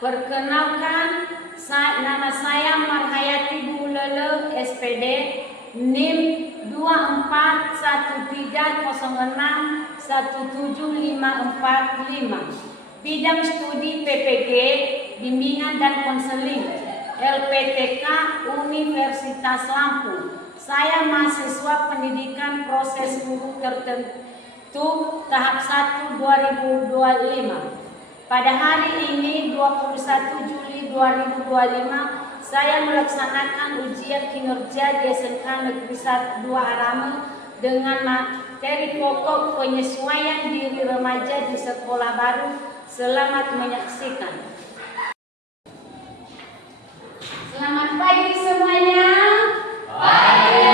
Perkenalkan, nama saya Marhayati Bulele SPD, NIM 2413061755. Bidang studi PPG, bimbingan dan konseling, LPTK Universitas Lampung. Saya mahasiswa pendidikan proses guru tertentu tahap 1 2025. Pada hari ini 21 Juli 2025 saya melaksanakan ujian kinerja di SMK Negeri 1 2 Arame dengan materi pokok penyesuaian diri remaja di sekolah baru. Selamat menyaksikan. Selamat pagi semuanya. Pagi.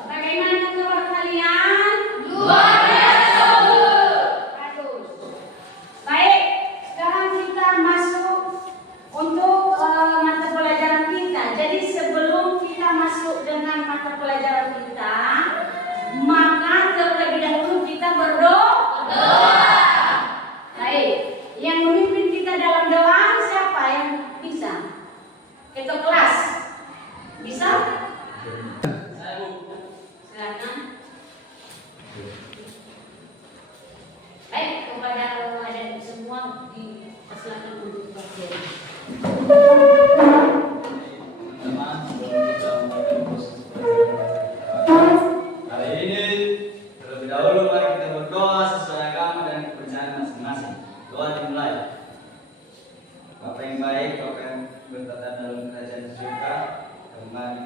Bagaimana kabar kalian? Luar biasa. Bagus. Baik, sekarang kita masuk untuk mata pelajaran kita. Jadi sebelum kita masuk dengan mata pelajaran kita, maka terlebih dahulu kita berdoa. Baik, yang memimpin kita dalam doa siapa yang bisa? Ketua kelas bisa? Silakan. Baik, kepada adik semua dipersilakan untuk berdiri. Teman-teman, sebelum kita mulai proses hari ini, terlebih dahulu mari kita berdoa sesuai agama dan kepercayaan masing-masing. Doa dimulai. Bapa yang baik, Bapa yang bertata dalam kerajaan surga,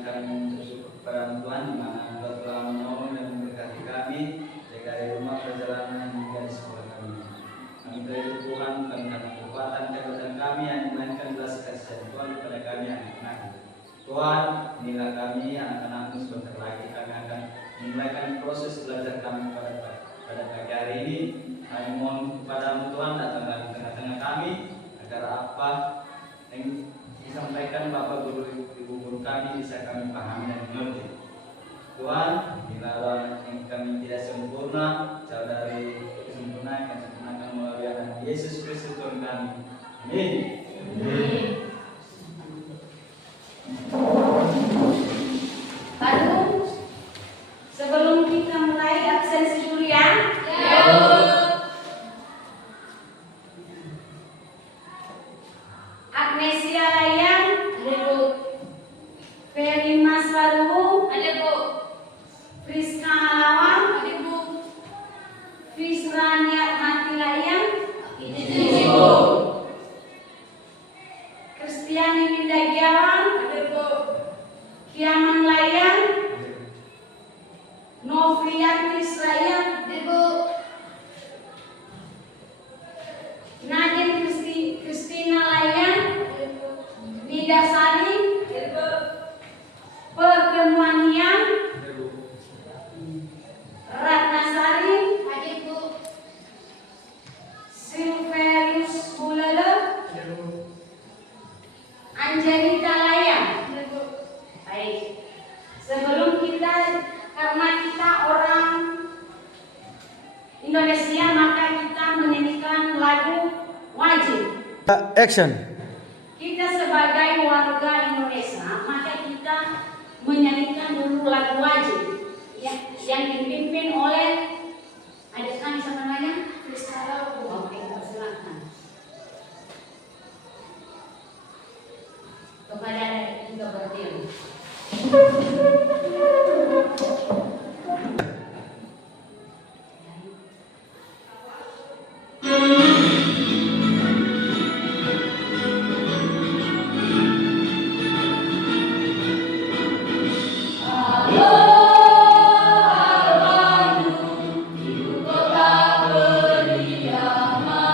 kami bersyukur kepada Tuhan di mana Engkau telah menolong dan memberkati kami dari rumah perjalanan hingga di sekolah kami. Kami dari Tuhan bukan karena kekuatan kekuatan kami yang melainkan belas kasihan Tuhan kepada kami anak-anak. Tuhan, inilah kami anak-anakmu sebentar lagi kami akan memulaikan proses belajar kami pada pagi hari ini. Kami mohon kepadamu Tuhan, datanglah di tengah-tengah kami agar apa yang disampaikan Bapak Guru Ibu Guru kami bisa kami pahami dan mengerti. Tuhan, bila yang kami tidak sempurna, jauh dari kesempurnaan, kami sempurnakan melalui anak Yesus Kristus Tuhan kami. Amin. Amin. Baru sebelum kita mulai absensi dulu ya. Agnesia Layang, ada Bu. Ferry Maswaru, ada Bu. Friska Halawang, ada Bu. Fisrania Hati Layang, ada Bu. Kristiani Windagiawan, ada Bu. Kiaman Layang, Novriantis Layang, ada Bu. Nadine Kristina Layang, Nida Sari, Pertemuan Yang, Ratna Sari, Silverius Bulele, Angelita Layang. Baik. Sebelum kita, karena kita orang Indonesia, maka kita menyanyikan lagu wajib. Action. Kita sebagai warga Indonesia, maka kita menyanyikan dulu lagu wajib yang dipimpin oleh adik kami sama namanya Kristal. Oke, silakan. Kepada adik juga berdiri. Kota beriama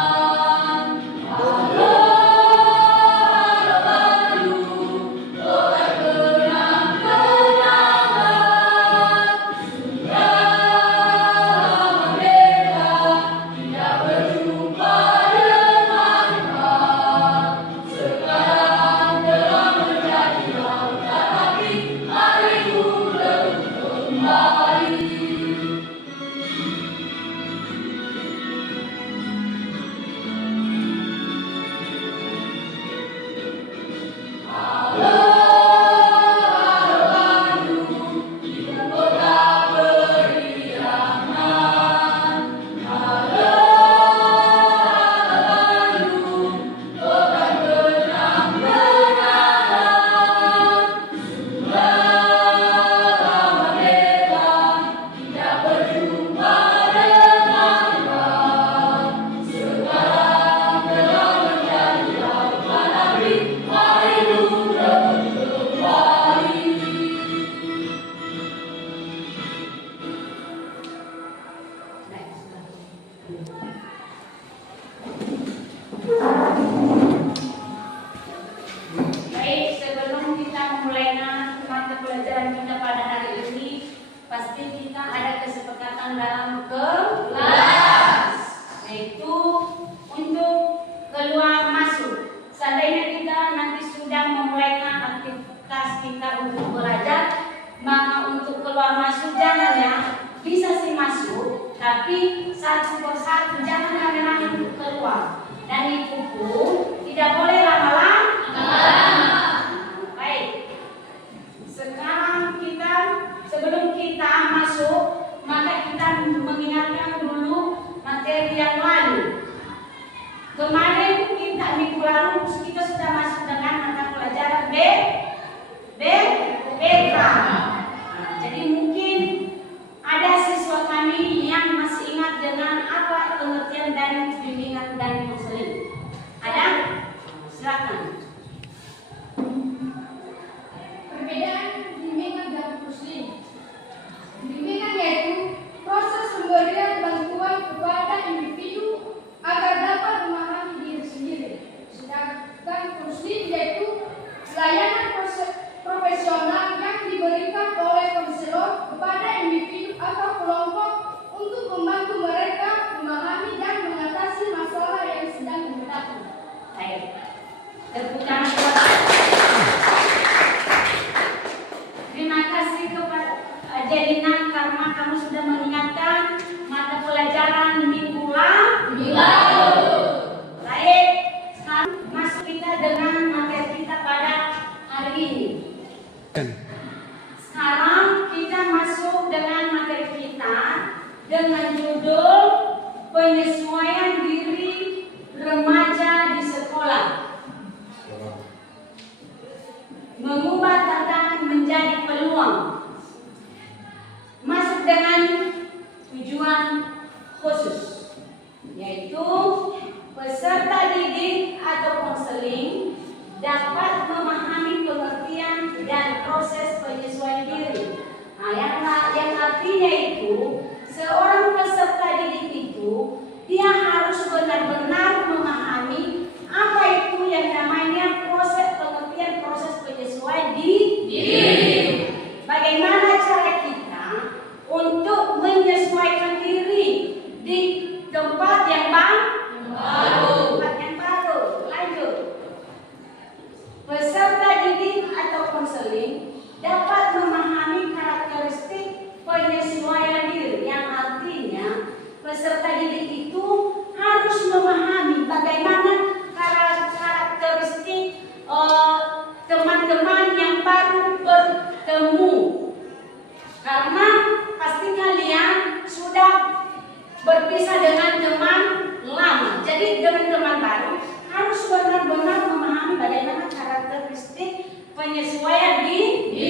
datang dalam kelas, yaitu untuk keluar masuk. Seandainya kita nanti sudah memulaikan aktivitas kita untuk belajar, maka untuk keluar masuk jangan ya, bisa sih masuk, tapi satu persatu jangan lama-lama untuk keluar. Dan itu pun tidak boleh lama-lama. Baik. Sekarang kita sebelum kita masuk, maka kita mengingatkan dulu materi yang lalu. Kemarin kita minggu lalu kita sudah masuk dengan mata pelajaran BK. Jadi mungkin ada siswa kami yang masih ingat dengan apa pengertian dari bimbingan dan konseling. Ada? Silakan. Perbedaan bimbingan dan konseling. Bimbingan yaitu proses pemberian bantuan kepada individu agar dapat memahami diri sendiri. Sedangkan konseling yaitu layanan profesional yang diberikan oleh konselor kepada individu atau kelompok untuk membantu mereka memahami dan mengatasi masalah yang sedang dihadapi. Baik. Tepuk tangan buat. Terima kasih kepada Jelina karena kamu sudah mengingatkan mata pelajaran minggu lalu. Baik, sekarang masuk kita dengan materi kita pada hari ini. Sekarang kita masuk dengan materi kita dengan judul penyesuaian diri remaja di sekolah. Mengubah tantangan menjadi peluang. Masuk dengan tujuan khusus, yaitu peserta didik atau konseling dapat memahami pengertian dan proses penyesuaian diri. Nah, yang artinya itu seorang peserta didik itu dia harus benar-benar memahami apa itu yang namanya proses pengertian, proses penyesuaian diri. Bagaimana cara kita untuk menyesuaikan diri di tempat yang baru. Lanjut. Peserta didik atau konseling dapat memahami karakteristik penyesuaian diri, yang artinya peserta didik itu harus memahami bagaimana karakteristik teman-teman yang baru bertemu. Karena pasti kalian sudah berpisah dengan teman lama. Jadi dengan teman baru harus benar-benar memahami bagaimana karakteristik penyesuaian diri.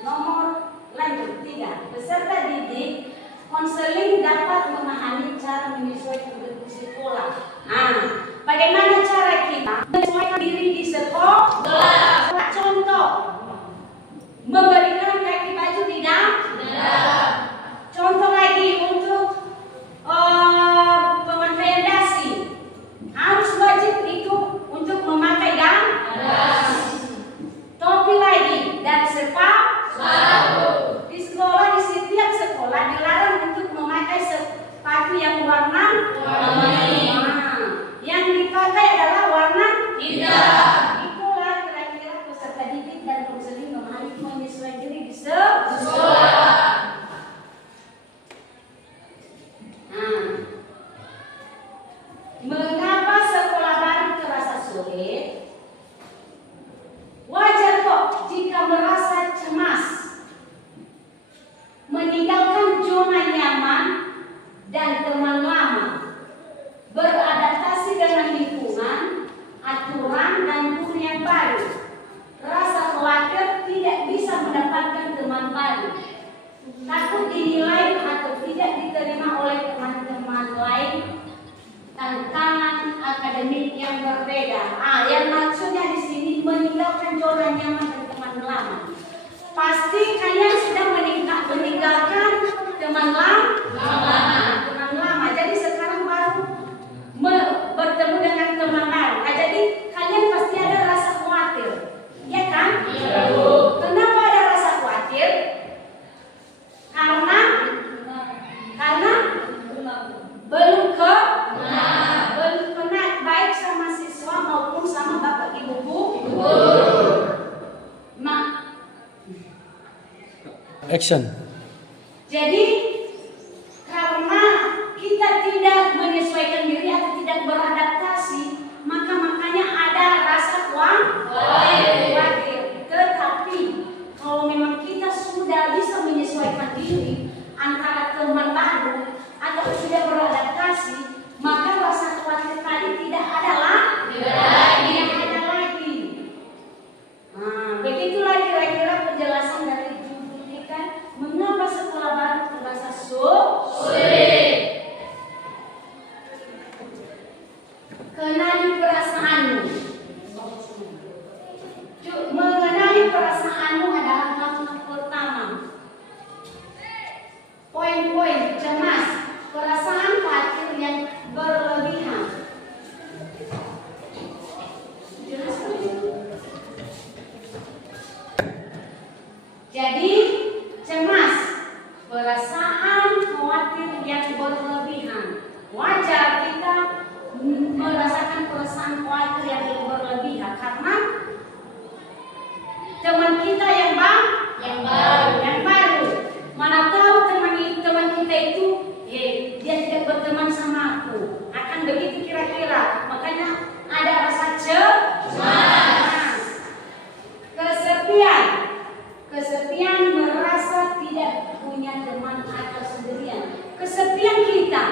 Nomor lanjut 3. Peserta didik konseling dapat memahami cara menyesuaikan diri di sekolah. Nah, bagaimana cara kita menyesuaikan diri di sekolah? Contoh, memberikan kaki baju tidak? Contoh lagi untuk pemakaian dasi, harus wajib itu untuk memakai dasi. Topi lagi dan sepatu. Di sekolah, di setiap sekolah dilarang untuk memakai sepatu yang warna yang dipakai adalah warna hitam. Itulah kira-kira peserta didik dan konseling memahami menyesuaikan diri di sekolah. Mengapa sekolah baru terasa sulit? Wajar kok jika merasa cemas, meninggalkan zona nyaman dan teman lama, beradaptasi dengan lingkungan, aturan dan guru yang baru, rasa khawatir tidak bisa mendapatkan teman baru, takut dinilai atau tidak diterima oleh teman-teman lain, tantangan akademik yang berbeda. Yang maksudnya di sini meninggalkan zona nyaman dan teman lama. Pasti kalian sudah meninggalkan teman lama. Jadi sekarang baru bertemu dengan teman baru. Jadi kalian pasti ada rasa khawatir, ya kan? Iya, Bu. Kenapa ada rasa khawatir? Karena Action. Jadi karena kita tidak menyesuaikan diri atau tidak beradaptasi, makanya ada rasa khawatir. Tetapi kalau memang kita sudah bisa menyesuaikan diri antara teman baru atau sudah beradaptasi, maka rasa khawatir tadi tidak ada lagi. Nah, begitulah kira-kira penjelasan dari judul kita, mengapa sekolah baru terasa sulit. Kenali perasaanmu. Mengenali perasaanmu adalah langkah pertama. Poin-poin cemas, perasaan khawatir yang berlebihan. Jadi cemas, perasaan khawatir yang berlebihan. Wajar kita merasakan perasaan khawatir yang berlebihan karena teman kita yang baru. Mana tahu teman kita itu, dia tidak berteman sama aku. Akan begitu kira-kira. Makanya ada rasa cemas. Kesepian merasa tidak punya teman atau sendirian. Kesepian kita.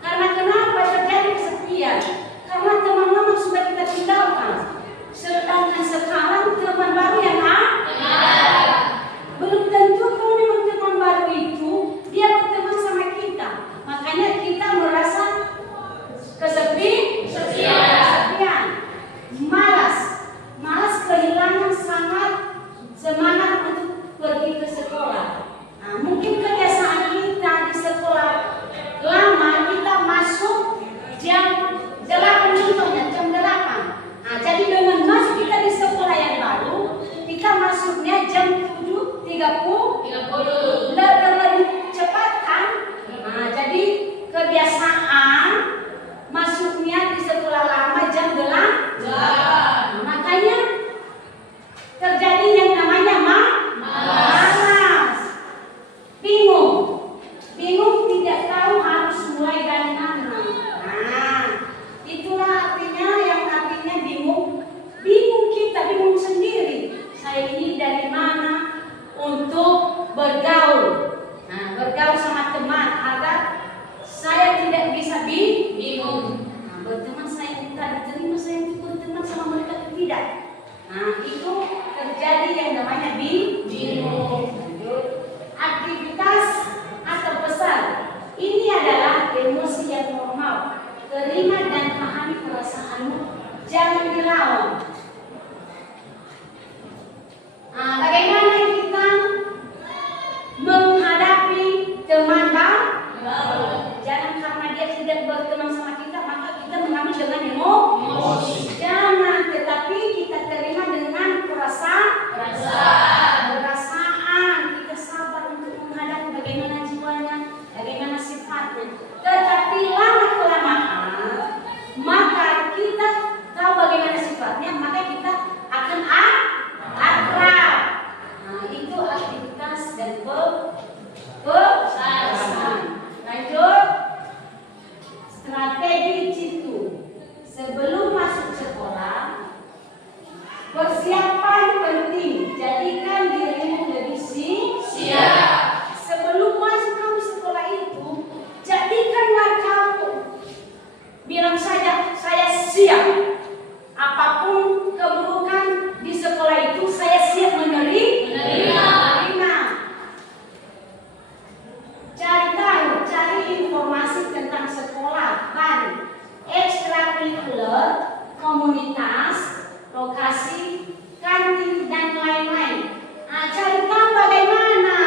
Karena kenapa terjadi kesepian? Karena teman lama sudah kita tinggalkan. Sedangkan sekarang teman baru yang ada. Belum tentu kalau memang teman baru itu dia berteman sama kita. Makanya kita merasa kesepian. Malas kehilangan semangat untuk pergi ke sekolah. Nah, mungkin kebiasaan kita di sekolah lama kita masuk jam 8 contohnya, jam 8. Nah, jadi dengan masuk kita di sekolah yang baru, kita masuknya jam 7.30. Lebih cepat kan? Nah, jadi kebiasaan masuknya di sekolah lama jam 8. Makanya terjadi yang namanya malas. Bingung tidak tahu harus mulai dari mana. Nah, itulah artinya bingung kita bingung sendiri. Saya ini dari mana untuk bergaul. Nah, bergaul sama teman agar saya tidak bisa bingung. Nah, berteman saya minta diterima, saya untuk berteman sama mereka atau tidak. Nah, itu terjadi yang namanya bingung. Aktivitas atau pesan ini adalah emosi yang normal. Terima dan pahami perasaanmu, jangan dilawan. Nah, bagaimana kita menghadapi teman baru? Jangan karena dia tidak berteman sama kita maka kita mengambil dengan emosi. Jangan, tetapi kita terima dengan perasaan. Kita sabar untuk menghadapi bagaimana jiwanya, bagaimana sifatnya. Tetapi lama-kelamaan maka kita tahu bagaimana sifatnya, maka kita akan akrab. Nah, itu aktivitas dan pesan. Lanjut. Strategi jitu. Sebelum masuk sekolah, persiapan penting. Jadikan dirimu lebih siap. Sebelum masuk kamu sekolah itu, jadikanlah kamu. Bilang saja, saya siap. Apapun keburukan di sekolah itu, saya siap menerima. Cari informasi tentang sekolah baru, ekstrakurikuler, komunitas, lokasi, kantin, dan lain-lain. Nah, cari tahu bagaimana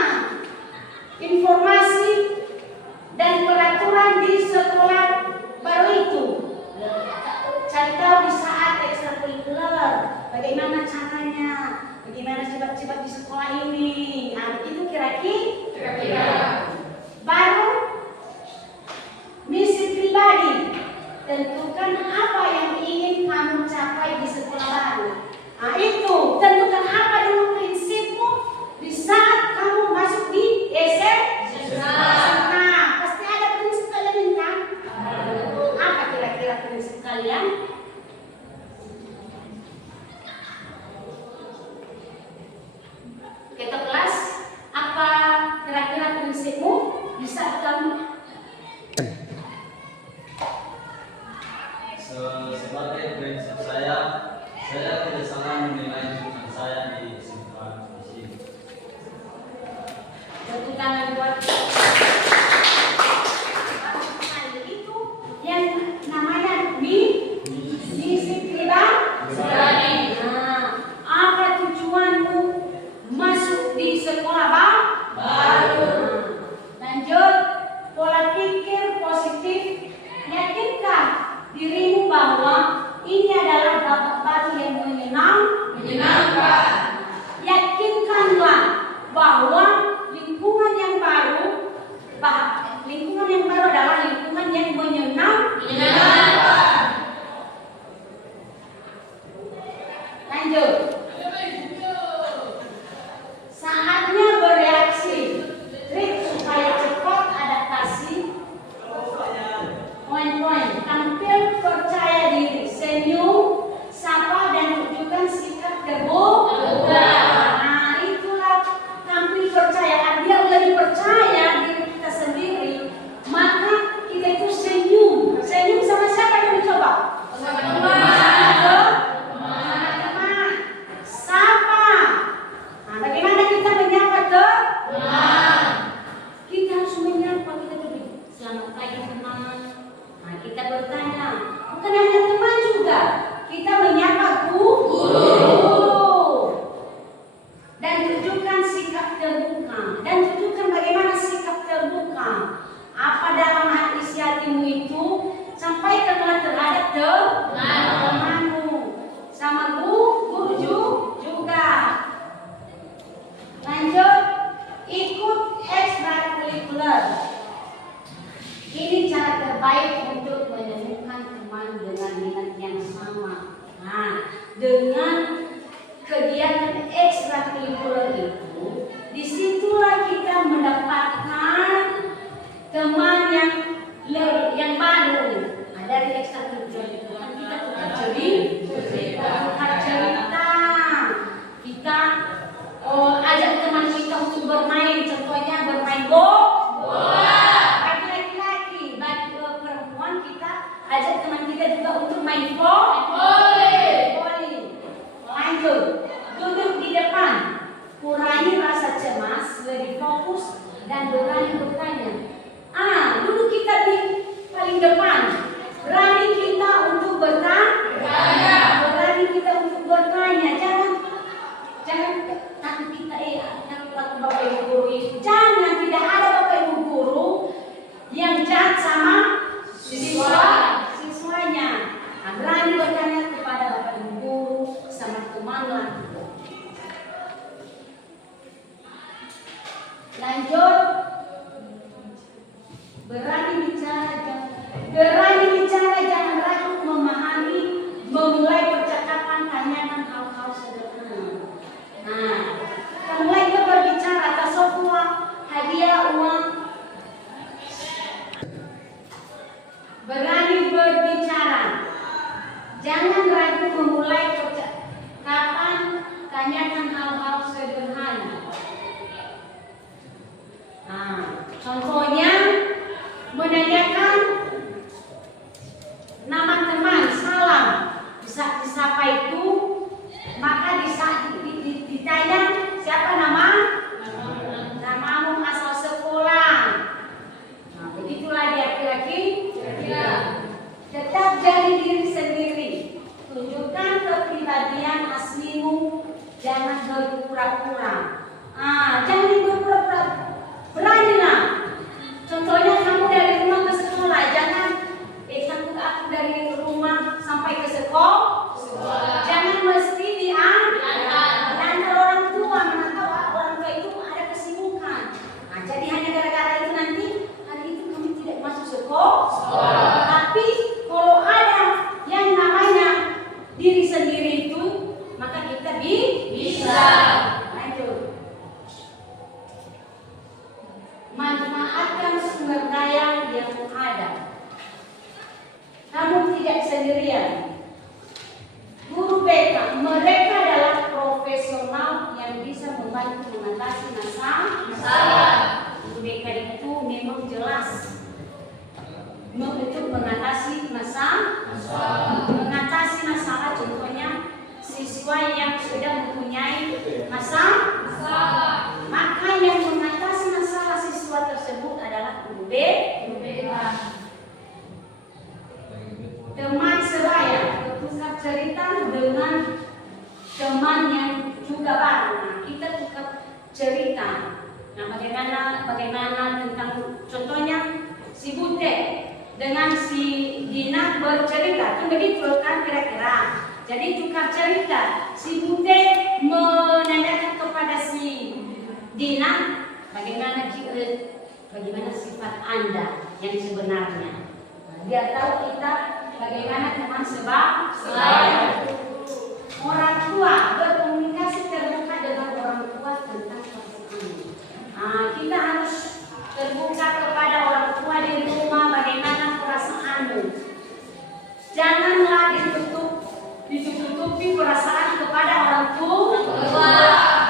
informasi dan peraturan di sekolah baru itu. Cari tahu di saat ekstrakurikuler, bagaimana caranya, bagaimana sifat-sifat di sekolah ini. Nah, itu kira-kira. Baru misi pribadi, tentukan apa yang ingin kamu capai di sekolah baru. Nah, itu tentukan apa dulu prinsipmu di saat kamu masuk di prinsip kalian? Kita kelas, apa kira-kira prinsipmu? Bisa kamu? Sebagai prinsip saya tidak salah menilai hubungan saya di simpan di sini. Tepuk tangan buat itu yang namanya misi pribadi. Nah, apa tujuanmu masuk di sekolah baru? Lanjut, pola pikir positif. Yakinkah dirimu bahwa ini adalah babak baru yang menyenangkan? Yakinkanlah bahwa lingkungan yang baru adalah lingkungan yang menyenangkan. Lanjut. Saatnya bereaksi. Trik supaya cepat adaptasi. Poin-poin. Tampil percaya diri, senyum, sapa dan tunjukkan sikap terbuka. Nah, itulah tampil percaya. Biar lebih percaya diri kita sendiri, maka kita itu senyum. Senyum sama siapa yang dicoba? Sama teman. Sapa. Nah, bagaimana kita menyapa teman? Kita harus menyapa, kita beri selamat pagi teman. Nah, kita bertanya, bukan hanya teman juga, kita menyapa guru. Dan tunjukkan sikap terbuka. Dan tunjukkan bagaimana sikap terbuka. Apa dalam isi hatimu itu, sampaikanlah terhadap temanmu. Sama guru juga. Lanjut, ikut ekstrakurikuler. Ini cara terbaik untuk menemukan teman dengan minat yang sama. Nah, dengan kegiatan ekstrakurikuler itu, disitulah kita mendapatkan teman yang baru. Nah, dari ekstrakurikuler itu kan kita tukar cerita. Kita ajak teman kita untuk bermain, contohnya bermain bola. Bagi laki-laki, bagi perempuan kita ajak teman kita juga untuk main volley. Lanjut, duduk di depan, kurangi rasa cemas, lebih fokus dan berani bertanya. Duduk kita di paling depan, berani kita untuk bertanya, berani kita untuk bertanya. Jangan takut kita takut bapak ibu guru itu. Jangan, tidak ada bapak ibu guru yang jahat sama siswanya. Berani bertanya kepada bapak ibu guru, sama teman lagi. Lanjut, berani bicara, jangan ragu memahami, memulai percakapan, tanyakan hal-hal sederhana. Nah, kita mulai berbicara, tasawuf, hadiah, uang. Berani berbicara, jangan ragu memulai percakapan, tanyakan hal-hal sederhana. Nah, contohnya menanyakan nama teman, salam, bisa disapa itu, maka ditanya siapa namamu, asal sekolah. Nah, begitulah dia kira-kira. Tetap jadi diri sendiri, tunjukkan kepribadian aslimu, jangan berpura-pura. Jangan berpura-pura, beranilah. Contohnya kamu dari rumah ke sekolah, jangan aku dari rumah sampai ke sekolah. Jangan mesti diantar orang tua, mana tahu orang tua itu ada kesibukan. Nah, jadi hanya gara-gara itu nanti hari itu kamu tidak masuk sekolah. Tapi kalau ada yang namanya diri sendiri itu, maka kita bisa. Lanjut. tidak sendirian. Guru BK, mereka adalah profesional yang bisa membantu mengatasi masalah. Guru BK itu memang jelas untuk mengatasi masalah. Mengatasi masalah contohnya siswa yang sudah mempunyai masalah. Maka yang mengatasi masalah siswa tersebut adalah guru BK. Teman sebaya, bertukar cerita dengan teman yang juga baru. Nah, kita tukar cerita. Nah, bagaimana tentang contohnya si Bute dengan si Dina bercerita, kan begitu kan kira-kira. Jadi tukar cerita. Si Bute menanyakan kepada si Dina bagaimana sifat Anda yang sebenarnya. Nah, biar tahu kita bagaimana teman sebaya. Orang tua berkomunikasi terbuka dengan orang tua tentang perasaan. Kita harus terbuka kepada orang tua di rumah bagaimana perasaanmu. Janganlah ditutupi perasaan kepada orang tua.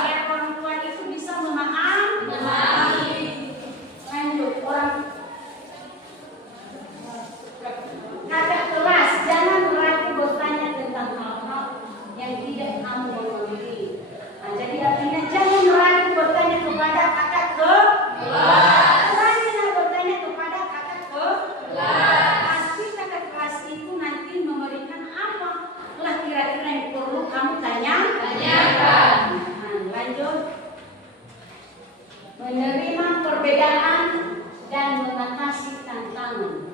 Biar orang tua itu bisa memahami. Lanjut kakak kelas, jangan ragu bertanya tentang hal-hal yang tidak kamu mengerti. Nah, jadi artinya jangan ragu bertanya kepada kakak kelas. Beranilah bertanya kepada kakak kelas. Pasti kakak kelas itu nanti memberikan apa lah kira-kira yang perlu kamu tanyakan. Nah, lanjut. Menerima perbedaan dan mengatasi tantangan.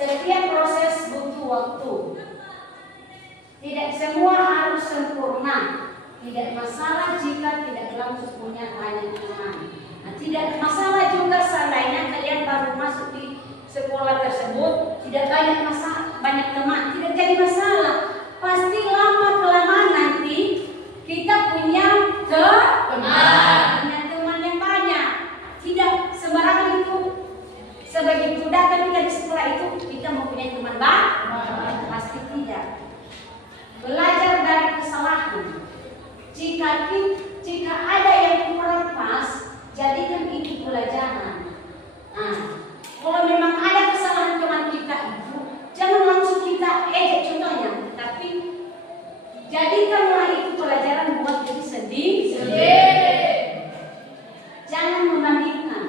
Setiap proses butuh waktu. Tidak semua harus sempurna. Tidak masalah jika tidak langsung punya banyak teman. Nah, tidak masalah juga seandainya kalian baru masuk di sekolah tersebut, tidak banyak teman, tidak jadi masalah. Pasti lama kelamaan nanti kita punya teman yang banyak. Tidak sembarangan itu. Sebegitu datang kita di sekolah itu kita mempunyai teman banyak. Pasti tidak. Belajar dari kesalahan. Jika ada yang kurang pas, jadikan itu pelajaran. Nah, kalau memang ada kesalahan teman kita itu, jangan langsung kita ejek contohnya, tapi jadikanlah itu pelajaran buat diri sendiri. Jangan membandingkan.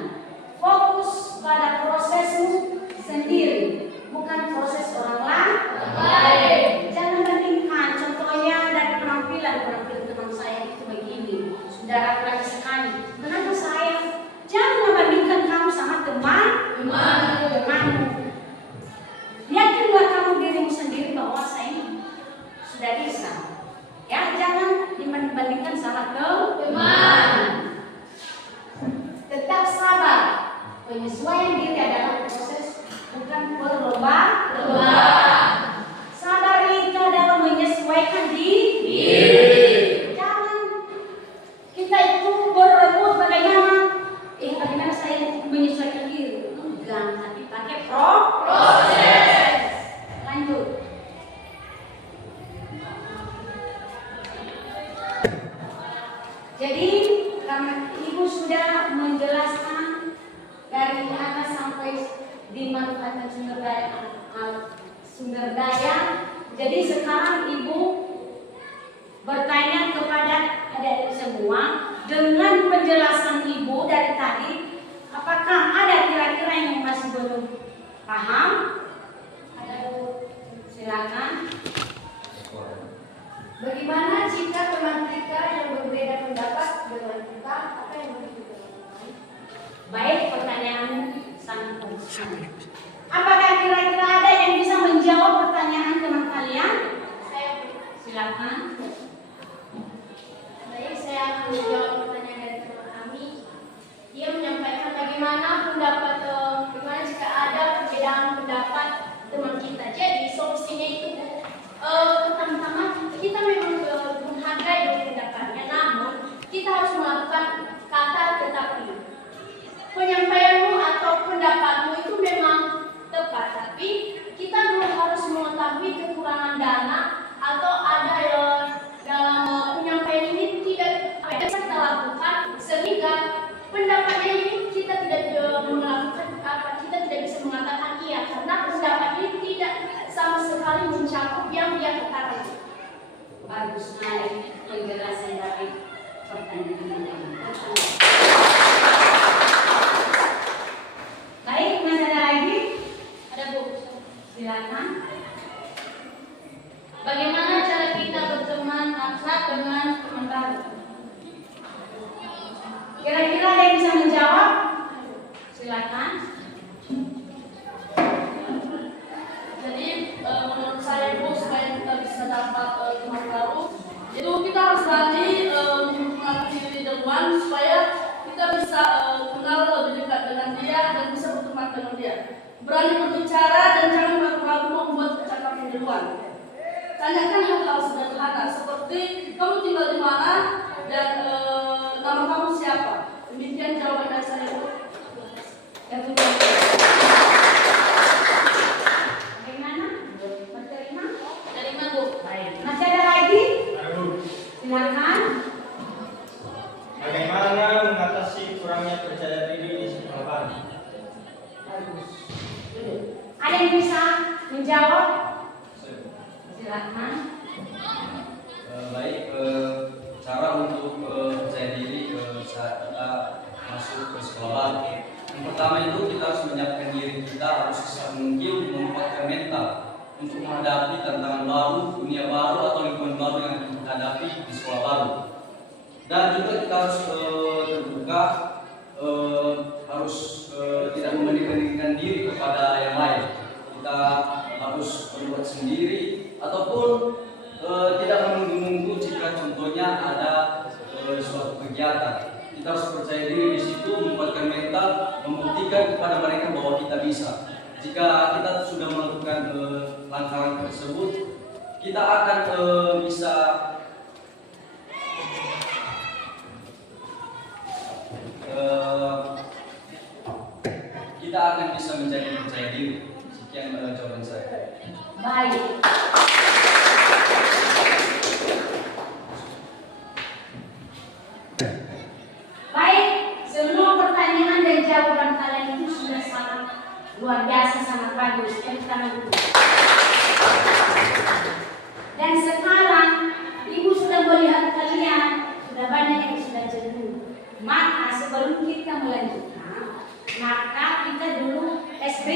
Fokus pada prosesmu sendiri, bukan proses orang lain. Jangan bandingkan. Contohnya dari penampilan teman saya itu begini, saudara lagi sekali. Kenapa saya? Jangan membandingkan kamu sama temanmu. Yakinlah kamu dirimu sendiri bahwa saya sudah bisa. Ya, jangan dibandingkan sama teman. Tetap sabar. Penyesuaian diri adalah proses, bukan berlomba. Sabar itu adalah menyesuaikan diri. Jangan kita itu berebut bagaimana saya menyesuaikan diri. Enggak, tapi pakai proses. Lanjut. Jadi karena ibu sudah menjelaskan dari atas sampai dimanfaatkan sumber daya. Jadi sekarang ibu bertanya kepada adik-adik semua dengan penjelasan ibu dari tadi, apakah ada kira-kira yang masih belum paham? Ada, silakan. Bagaimana jika teman kita yang berbeda pendapat dengan kita, apa yang harus kita lakukan? Baik, pertanyaanmu sangat bagus. Apakah kira-kira ada yang bisa menjawab pertanyaan teman kalian? Silakan. Baik, saya akan menjawab pertanyaan dari teman kami. Dia menyampaikan bagaimana jika ada perbedaan pendapat teman kita. Jadi solusinya itu pertama-tama kita memang menghargai pendapatnya, namun kita harus melakukan kata tetapi. Penyampaianmu atau pendapatmu itu memang tepat, tapi mengetahui kekurangan dana atau ada dalam penyampaian ini tidak bisa kita lakukan sehingga pendapatnya ini kita tidak melakukan kita tidak bisa mengatakan iya karena pendapat ini tidak sama sekali mencakup yang dia katakan. Bagus sekali penjelasan dari pertanyaan ini. Baik, masih ada lagi? Ada Bu. Silakan. Bagaimana cara kita berteman akrab dengan teman baru? Kira-kira ada yang bisa menjawab? Silakan. Jadi menurut saya Bu, supaya kita bisa dapat teman baru, itu kita harus berani mengakui diri duluan supaya kita bisa kenal lebih dekat dengan dia dan bisa berteman dengan dia. Berani berbicara dan jangan ragu-ragu membuat percakapan duluan. Tanyakan hal-hal sederhana seperti kamu tinggal di mana dan nama kamu siapa. Demikian jawaban dari saya Bu. Bagaimana? Berterima? Terima Bu. Baik. Masih ada lagi? Aduh. Silakan. Bagaimana mengatasi kurangnya percaya diri di sekolah? Bagus. Ada yang bisa menjawab? Silakan. Baik, cara untuk percaya diri saat kita masuk ke sekolah. Yang pertama itu kita harus menyiapkan diri kita, harus bisa mungkin menguatkan mental untuk menghadapi tantangan baru, dunia baru atau lingkungan baru yang akan kita hadapi di sekolah baru. Dan juga kita harus terbuka, harus tidak membanding-bandingkan diri kepada yang lain. Kita harus berbuat sendiri ataupun tidak menunggu-nunggu jika contohnya ada suatu kegiatan. Kita harus percaya diri di situ, menguatkan mental, membuktikan kepada mereka bahwa kita bisa. Jika kita sudah melakukan langkah-langkah tersebut, kita akan bisa menjadi percaya diri. Sekian jawaban saya. Baik. Baik, semua pertanyaan dan jawaban kalian itu sudah sangat luar biasa, sangat bagus. Tepuk tangan dulu. Dan sekarang Ibu sudah melihat kalian, sudah banyak yang sudah jenuh. Maka sebelum kita melanjutkan, maka kita dulu SB.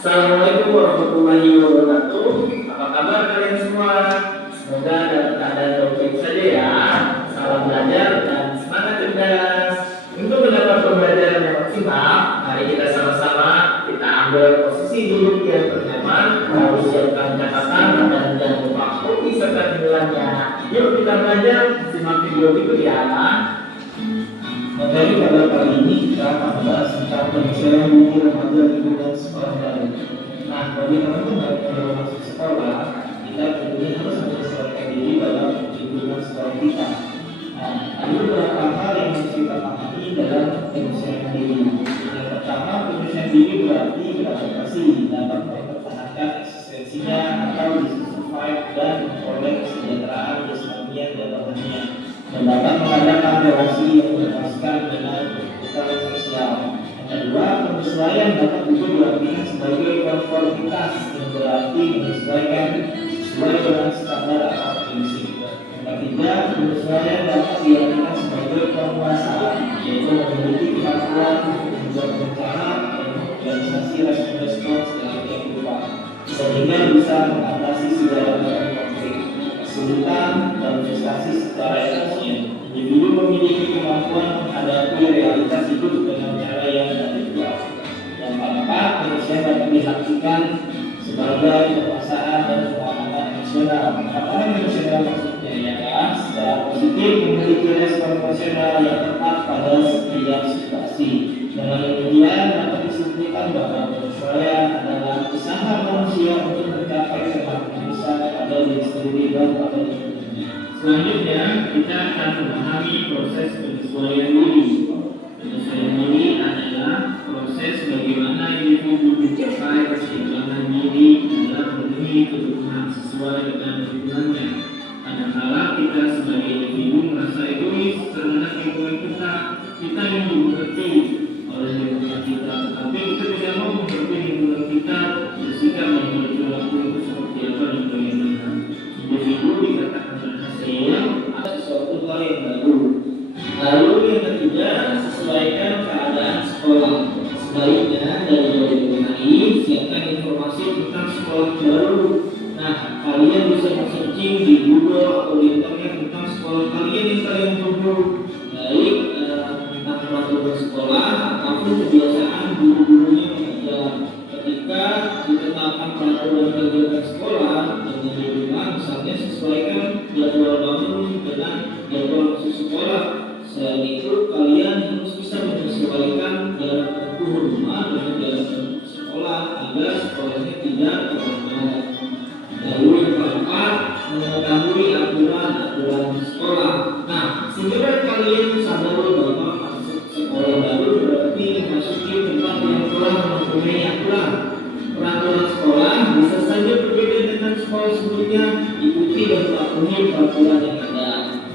Assalamualaikum warahmatullahi wabarakatuh. Apa kabar kalian semua? Semoga dalam keadaan baik saja ya. Salam belajar dan semangat cerdas. Untuk mendapat pembelajaran yang maksimal, mari kita sama-sama kita ambil posisi duduk yang ternyaman, lalu siapkan catatan dan jangan lupa kopi serta nilainya. Yuk kita belajar, simak video berikut ya. Materi pada kali ini kita akan membahas tentang penyelesaian buku remaja minggu dan sekolah baru. Nah, bagi teman-teman yang baru masuk sekolah, kita tentunya harus menyesuaikan diri dalam lingkungan sekolah kita. Nah, ada beberapa hal yang harus kita pahami dalam penyelesaian diri. Yang pertama, penyelesaian diri berarti beradaptasi dapat mempertahankan eksistensinya atau survive dan memperoleh kesejahteraan jasmanian dan rohanian, dan dapat mengadakan relasi yang memuaskan dengan kebutuhan sosial. Yang kedua, penyesuaian dapat juga diartikan sebagai konformitas yang berarti menyesuaikan sesuai dengan standar atau prinsip. Yang ketiga, penyesuaian dapat diartikan sebagai penguasaan, yaitu memiliki kemampuan untuk membuat rencana dan organisasi respons dalam kehidupan, sehingga bisa mengatasi segala macam konflik, kesulitan, dan prestasi secara efisien. Individu memiliki kemampuan menghadapi realitas hidup dengan cara yang adekuat. Yang keempat, penyelesaian dapat diartikan sebagai penguasaan dan pengamanan emosional. Pengamanan emosional maksudnya ialah secara positif memiliki respon emosional yang tepat pada setiap situasi. Dengan demikian dapat disimpulkan bahwa penyesuaian adalah usaha manusia untuk mencapai semakin besar pada diri sendiri dan pada dunia. Selanjutnya kita akan memahami proses penyesuaian diri. Penyesuaian diri adalah proses bagaimana individu mencapai keseimbangan diri dalam memenuhi kebutuhan sesuai dengan lingkungannya. Kadang-kala kita sebagai individu merasa egois karena lingkungan kita yang dimengerti oleh lingkungan kita, tapi kita tidak mau mengerti lingkungan kita bersikap dan berperilaku itu seperti apa dan bagaimana. Individu dikatakan berhasil ada sesuatu hal yang baru. Lalu yang ketiga, sesuaikan keadaan sekolah. Sebaliknya dari jawaban lain, siapkan informasi tentang sekolah baru. Nah, kalian bisa searching di Google atau di internet tentang sekolah kalian yang kalian tuju, baik tentang peraturan sekolah ataupun kebiasaan guru-gurunya mengajar. Ketika ditetapkan peraturan kegiatan sekolah dengan lingkungan, misalnya sesuaikan jadwal bangun dengan jadwal masuk sekolah. Selain itu, kalian harus bisa menyesuaikan jarak tempuh rumah dengan jarak tempuh sekolah agar sekolahnya tidak terlambat. Lalu yang keempat, mengetahui aturan sekolah. Nah, segera kalian sadar bahwa masuk sekolah baru berarti memasuki tempat yang telah mempunyai aturan. Peraturan sekolah bisa saja berbeda dengan sekolah sebelumnya, ikuti dan patuhi peraturan yang ada.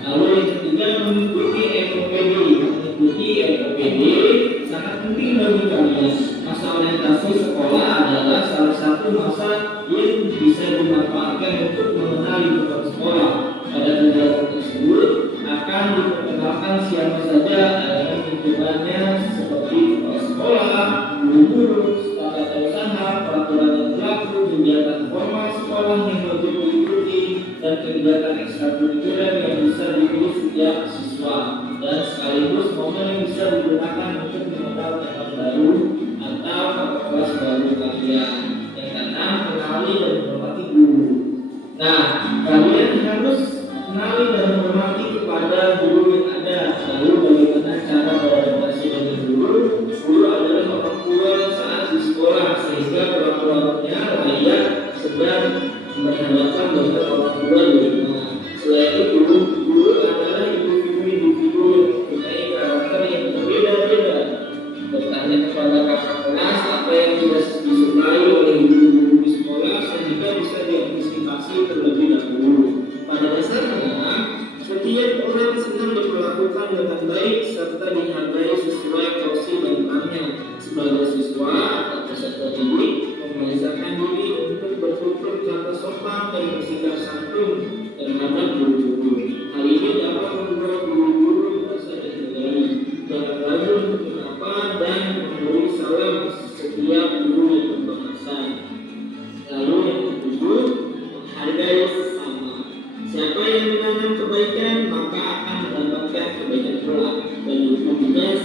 Lalu yang ketiga, mengikuti SOPD. Mengikuti SOPD sangat penting bagi kalian. Masa orientasi sekolah adalah salah satu masa yang bisa dimanfaatkan untuk mengenal lingkungan sekolah. Pada kegiatan tersebut akan diperkenalkan siapa saja dalam lingkungannya seperti kepala sekolah, guru-guru, tata usaha, peraturan yang berlaku, kegiatan formal sekolah yang wajib diikuti, dan kegiatan ekstrakurikuler yang bisa diikuti setiap siswa, dan sekaligus momen yang bisa digunakan untuk mengenal teman baru atau kakak kelas baru kalian. Yang keenam, kenali dan menghormati guru. Nah, kalian harus kenali dan menghormati kepada guru yang ada. Lalu bagaimana cara beradaptasi dengan guru? Guru adalah orang tua saat di sekolah, sehingga perlakuannya layak sedang berhadapan dengan orang tua di rumah. Selain itu, guru adalah individu yang mempunyai karakter yang berbeda-beda.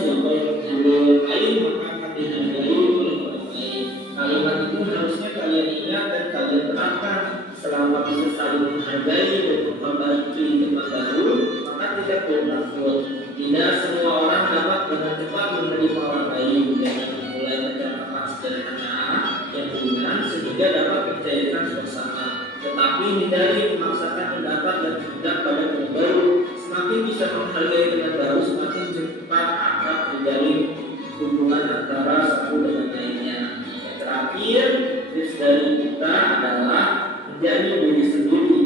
siapa yang menghargai orang lain maka akan dihargai oleh orang lain. Kalimat itu harusnya kalian ingat dan kalian terapkan. Selama bisa saling menghargai dan memperbaiki teman baru, maka tidak perlu takut. Tidak semua orang dapat dengan cepat menerima orang lain. Jangan memulai percakapan sederhana yang ringan sehingga dapat mencairkan suasana. Tetapi hindari memaksakan pendapat dan hendak pada teman baru. Semakin bisa menghargai teman baru, semakin cepat akan terjalin hubungan antara satu dengan lainnya. Yang terakhir, tips dari kita adalah menjadi diri sendiri.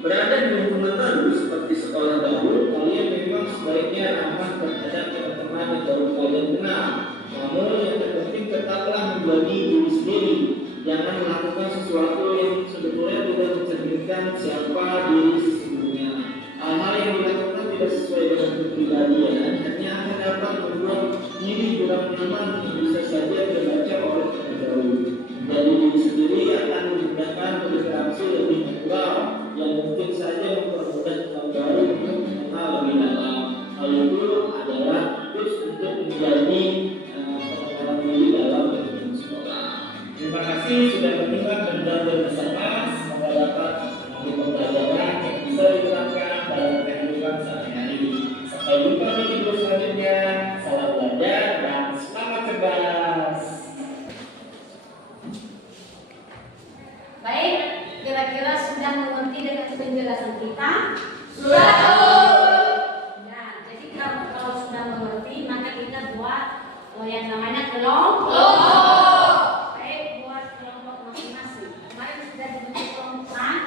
Berada di lingkungan baru seperti sekolah baru, kalian memang sebaiknya ramah terhadap teman-teman yang baru kalian kenal. Namun yang terpenting tetaplah menjadi diri sendiri. Jangan melakukan sesuatu yang sebetulnya tidak mencerminkan siapa diri sesungguhnya. Hal-hal yang dilakukan tidak sesuai dengan kepribadian hanya akan dapat membuat diri kurang nyaman yang bisa saja terbaca oleh orang baru. Menjadi diri sendiri akan memudahkan berinteraksi lebih natural yang mungkin saja mempermudah teman baru untuk mengenal lebih dalam. Hal itu adalah tips untuk menjadi pengenalan diri dalam lingkungan sekolah. Terima kasih sudah menyimak dan belajar bersama. Semoga dapat mengambil pembelajaran yang bisa diterapkan dalam kehidupan sehari-hari. Sampai jumpa di video selanjutnya. Salam belajar dan semangat cerdas. Baik, kira-kira sudah mengerti dengan penjelasan kita? Sudah. Nah, jadi kalau sudah mengerti, maka kita buat yang namanya kelompok. Baik, buat kelompok masing-masing. Kemarin sudah dibentuk kelompok kan?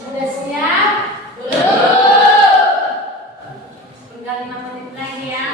Sudah siap? Tinggal 5 menit lagi ya.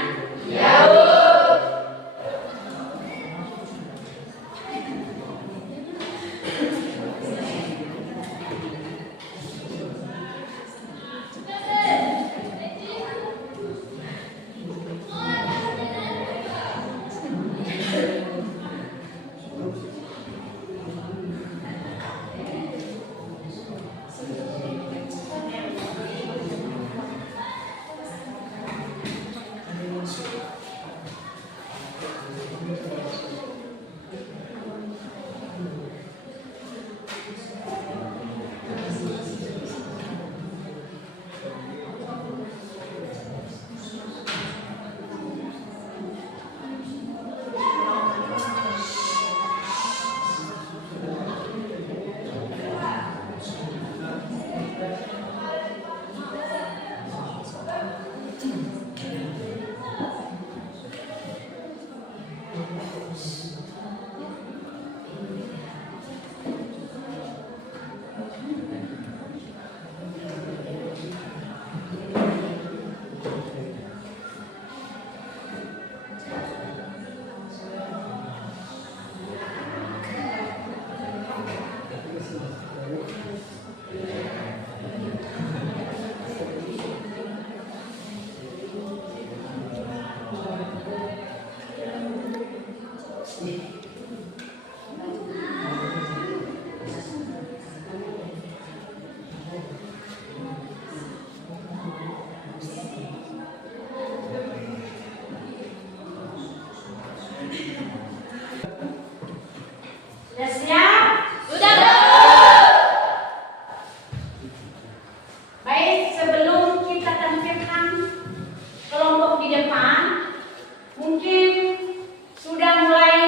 Sudah siap? Baik, sebelum kita tampilkan kelompok di depan, mungkin sudah mulai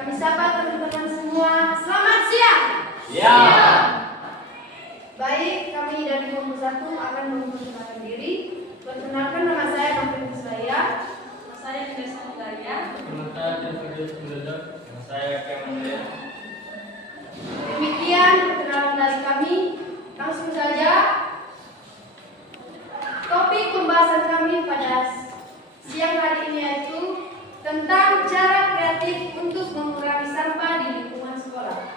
Kami sapa teman-teman semua. Selamat siang. Ya. Baik, kami dari kelompok 1 akan memperkenalkan diri. Perkenalkan, nama saya Kapten Saya. Nama saya Ines Hidayah. Nama saya Jeffery Mendadak. Nama saya Kemal. Demikian perkenalan dari kami. Langsung saja. Topik pembahasan kami pada siang hari ini yaitu tentang cara kreatif untuk mengurangi sampah di lingkungan sekolah.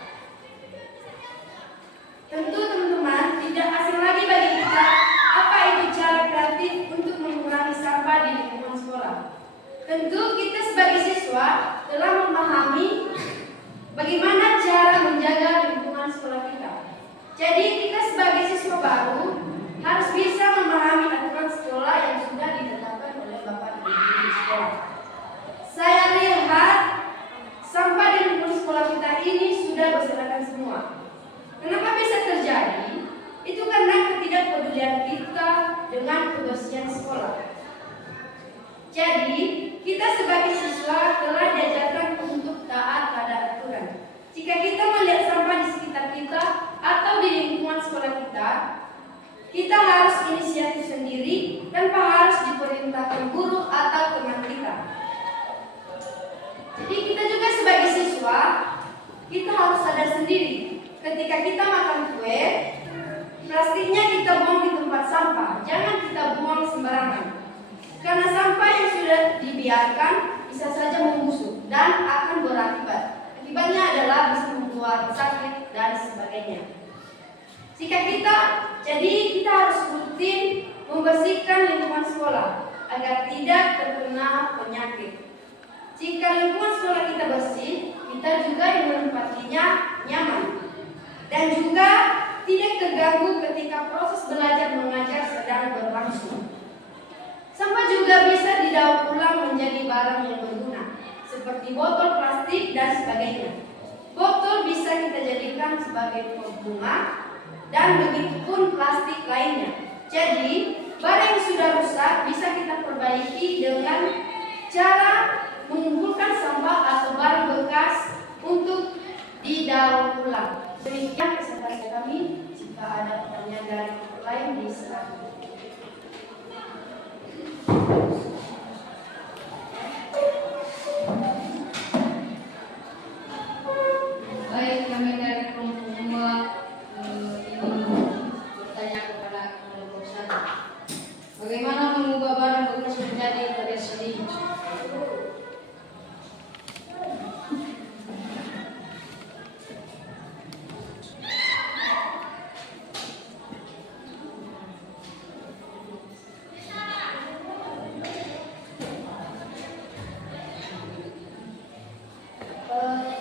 Tentu teman-teman tidak asing lagi bagi kita apa itu cara kreatif untuk mengurangi sampah di lingkungan sekolah. Tentu kita sebagai siswa telah memahami bagaimana cara menjaga lingkungan sekolah kita. Jadi kita sebagai siswa baru harus bisa memahami aturan sekolah yang sudah ditetapkan oleh Bapak Ibu di sekolah. Saya lihat sampah di lingkungan sekolah kita ini sudah berserakan semua. Kenapa bisa terjadi? Itu karena ketidakpedulian kita dengan kebersihan sekolah. Jadi, kita sebagai siswa telah diajarkan untuk taat pada aturan. Jika kita melihat sampah di sekitar kita atau di lingkungan sekolah kita harus inisiatif sendiri tanpa harus diperintahkan guru atau teman kita. Jadi kita juga sebagai siswa, kita harus sadar sendiri. Ketika kita makan kue, plastiknya kita buang di tempat sampah. Jangan kita buang sembarangan. Karena sampah yang sudah dibiarkan bisa saja membusuk dan akan berakibat. Akibatnya adalah bisa membuat sakit dan sebagainya. Jadi kita harus rutin membersihkan lingkungan sekolah agar tidak terkena penyakit. Jika lingkungan sekolah kita bersih, kita juga yang menempatinya nyaman. Dan juga tidak terganggu ketika proses belajar mengajar sedang berlangsung. Sampah juga bisa didaur ulang menjadi barang yang berguna, seperti botol plastik dan sebagainya. Botol bisa kita jadikan sebagai pot bunga, dan begitupun plastik lainnya. Jadi, barang yang sudah rusak bisa kita perbaiki dengan cara mengumpulkan sampah atau barang bekas untuk didaur ulang. Demikian presentasi kami. Jika ada pertanyaan dari lain, disilakan. Baik, kami dari kelompok 2 ingin bertanya kepada kelompok 1. Bagaimana mengubah barang bekas menjadi karya seni?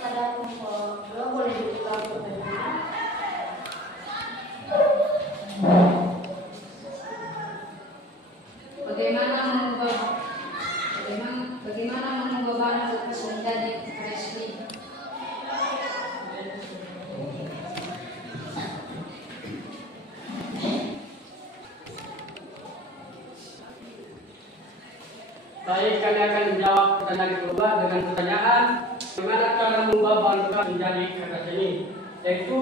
Pada kelompok 2 boleh diulang pertanyaan. Bagaimana mengubah barang bekas menjadi karya seni? Baik, kami akan menjawab pertanyaan kedua dengan pertanyaan bagaimana cara mengubah bahan bekas menjadi karya seni, yaitu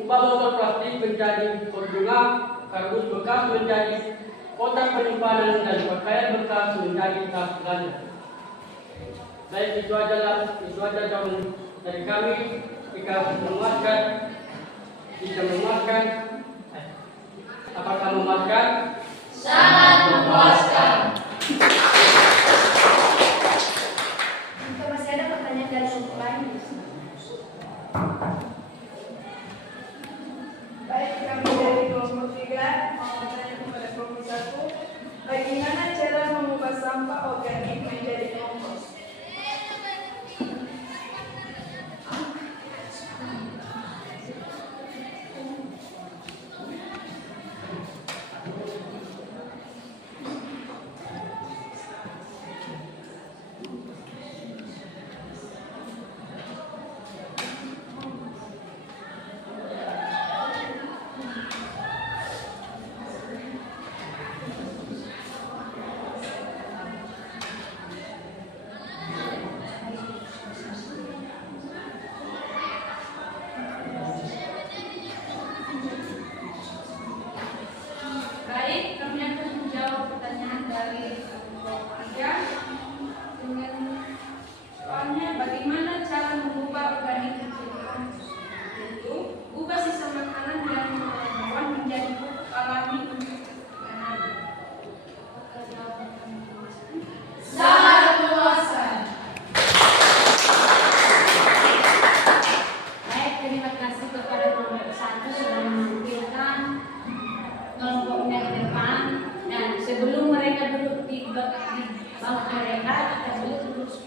ubah botol plastik menjadi pot bunga, kardus bekas menjadi kotak penyimpanan, dan pakaian bekas menjadi tas belanja. Baik, itu aja jawaban dari kami. Jika memuaskan, apakah memuaskan? Sangat memuaskan. Jika masih ada pertanyaan dari kelompok lain, Baik, kami dari kelompok 3 mau bertanya kepada kelompok 1, bagaimana cara mengubah sampah organik menjadi kompos?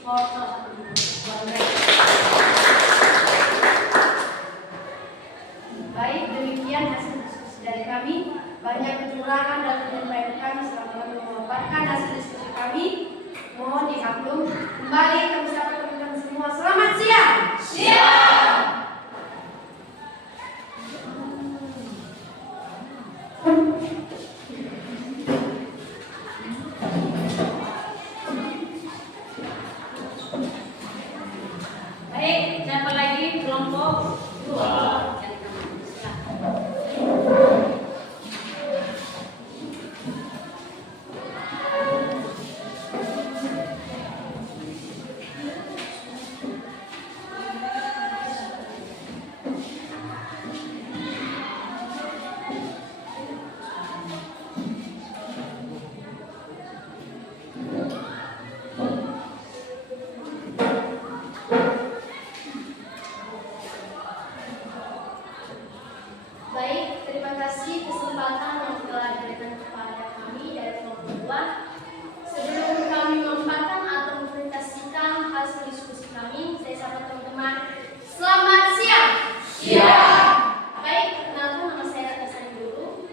foto. Baik, demikian hasil diskusi dari kami. Banyak kecurangan dan penyampaian kami selama kami memaparkan hasil diskusi kami. Mohon dimaklum. Kembali kami sapa teman-teman semua. Selamat siang. Siang. Baik, siapa lagi kelompok 2? Baik, terima kasih kesempatan yang telah diberikan kepada kami dari kelompok 2. Sebelum kami memaparkan atau mempresentasikan hasil diskusi kami, saya sapa teman-teman. Selamat siang. Siang. Baik, perkenalkan nama saya Ratna Sari dulu.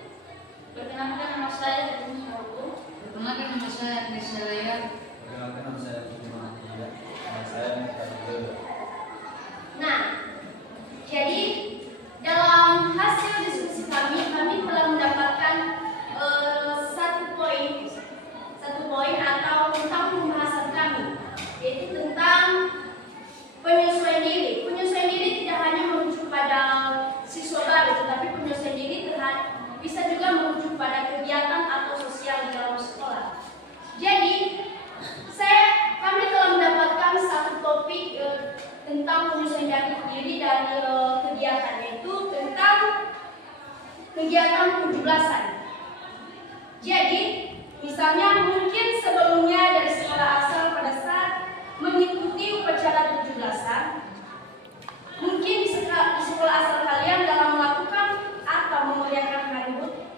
Perkenalkan nama saya Ratna Sari. Perkenalkan nama saya Agnes Layar. Perkenalkan nama saya Firman Atiyah. Nama saya Muhammad. Nah, jadi dalam hasil diskusi kami telah mendapatkan satu poin atau tentang pembahasan kami, yaitu tentang penyesuaian diri. Penyesuaian diri tidak hanya merujuk pada siswa baru, tetapi penyesuaian diri bisa juga merujuk pada kegiatan atau sosial di dalam sekolah. Jadi, kami telah mendapatkan satu topik tentang penyesuaian diri dari kegiatan, yaitu tentang kegiatan 17-an. Jadi, misalnya mungkin sebelumnya dari sekolah asal pada saat mengikuti upacara 17-an, mungkin di sekolah asal kalian dalam melakukan atau memeriahkan hari HUT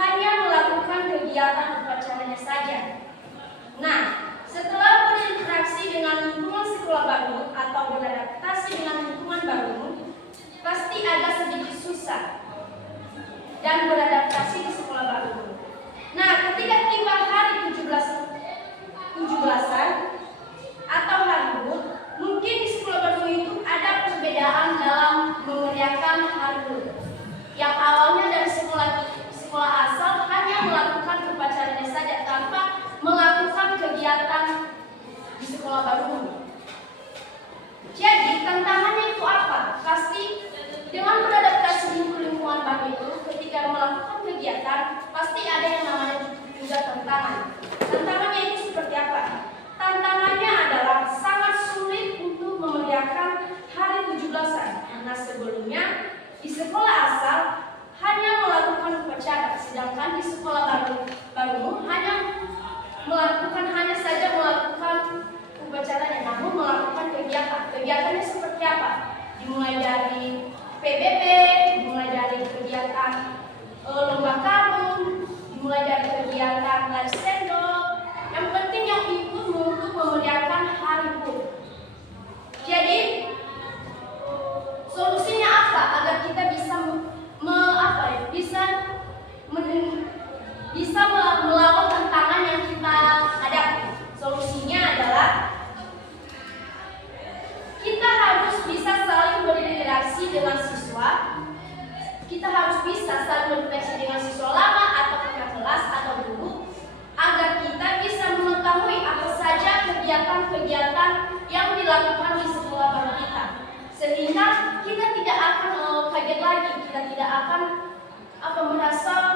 hanya melakukan kegiatan upacaranya saja. Nah, setelah berinteraksi dengan lingkungan sekolah baru atau beradaptasi dengan lingkungan baru, pasti ada sedikit susah dan beradaptasi di sekolah baru. Nah, ketika tiba hari 17-an atau hari HUT, mungkin di sekolah baru itu ada perbedaan dalam memeriahkan hari HUT. Yang awalnya dari sekolah asal hanya melakukan upacaranya saja tanpa melakukan kegiatan di sekolah baru. Jadi tantangannya itu apa? Pasti dengan beradaptasi di lingkungan baru itu, ketika melakukan kegiatan pasti ada yang namanya juga tantangan. Tantangannya itu seperti apa? Tantangannya adalah sangat sulit untuk memeriahkan hari 17-an karena sebelumnya di sekolah asal hanya melakukan upacara, sedangkan di sekolah baru hanya saja melakukan upacaranya, namun melakukan kegiatan. Kegiatannya seperti apa? Dimulai dari PBB, dimulai dari kegiatan lomba karung, dimulai dari kegiatan lari sendok. Yang penting yang ikut untuk memeriahkan hari HUT. Jadi solusinya apa agar kita bisa bisa melawan tantangan yang kita hadapi? Solusinya adalah kita harus bisa saling berinteraksi dengan siswa. Kita harus bisa saling berinteraksi dengan siswa lama atau kakak kelas atau guru, agar kita bisa mengetahui apa saja kegiatan-kegiatan yang dilakukan di sekolah baru kita, sehingga kita tidak akan kaget lagi, kita tidak akan merasa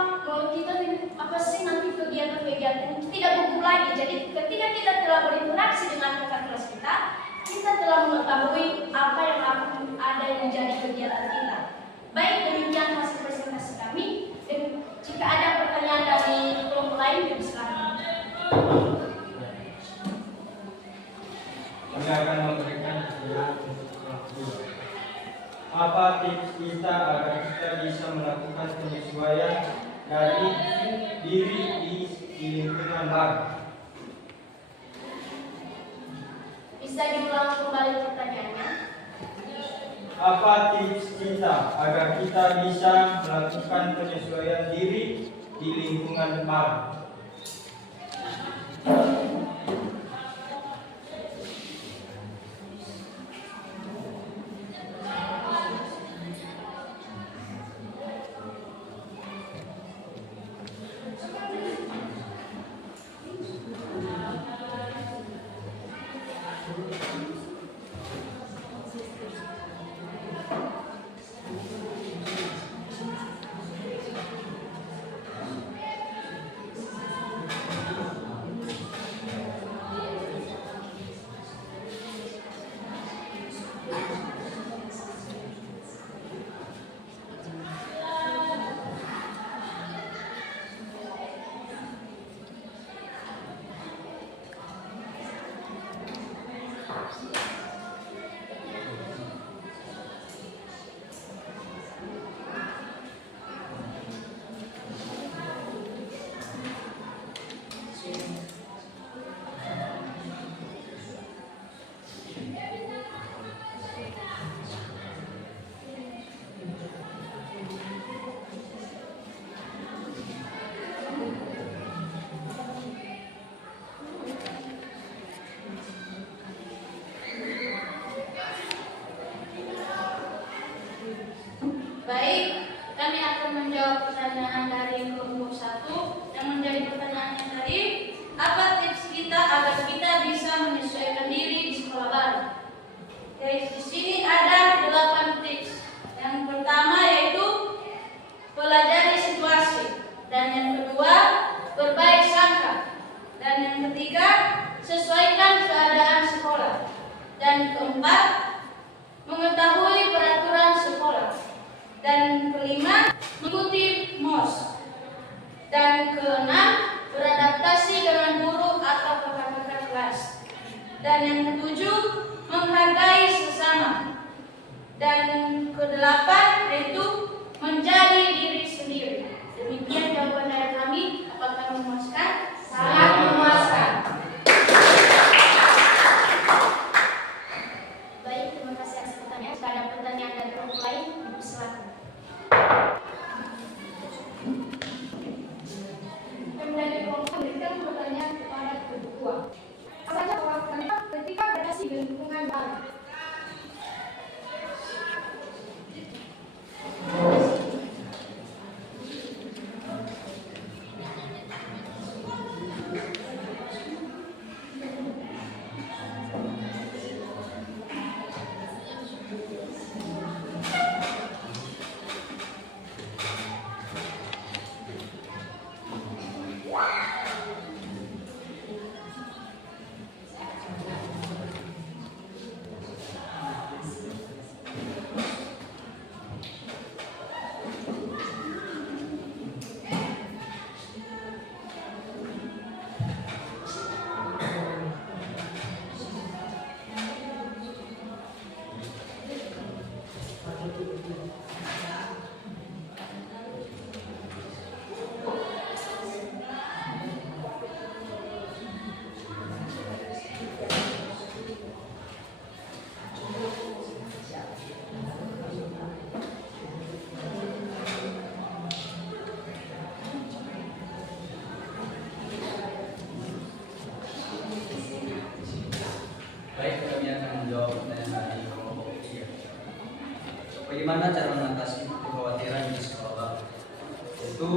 kita apa sih nanti kegiatan-kegiatan itu tidak gugup lagi. Jadi ketika kita telah berinteraksi dengan kakak kelas kita telah mengetahui apa yang akan ada yang menjadi kegiatan kita. Baik, demikian hasil presentasi kami. Dan jika ada pertanyaan dari kelompok lain, silakan. Kami akan memberikan pertanyaan untuk kelompok 2. Apa tips kita agar kita bisa melakukan penyesuaian dari diri di lingkungan baru? Bisa diulang kembali pertanyaannya? Apa tips kita agar kita bisa melakukan penyesuaian diri di lingkungan baru? Baik, kami akan menjawab pertanyaan dari kelompok 1 yang menjadi pertanyaannya tadi, apa tips kita agar kita bisa menyesuaikan diri di sekolah baru? Di sini ada 8 tips. Yang pertama yaitu pelajari situasi, dan yang kedua berbaik sangka, dan yang ketiga sesuaikan keadaan sekolah, dan keempat mengetahui peraturan sekolah, dan kelima mengikuti MOS, dan keenam beradaptasi dengan guru atau kakak-kakak kelas, dan yang ketujuh menghargai sesama, dan kedelapan yaitu menjadi diri sendiri. Demikian jawaban dari kami. Apakah memuaskan? Sangat memuaskan. Baik, terima kasih atas pertanyaan. Jika ada pertanyaan dari kelompok lain, silakan. Dari kelompok memberikan pertanyaan kepada kedua. Apa saja perlakuannya ketika beradaptasi di lingkungan baru? Baik, kami akan menjawab pertanyaan dari kelompok 3. Bagaimana cara mengatasi kekhawatiran di sekolah baru? Itu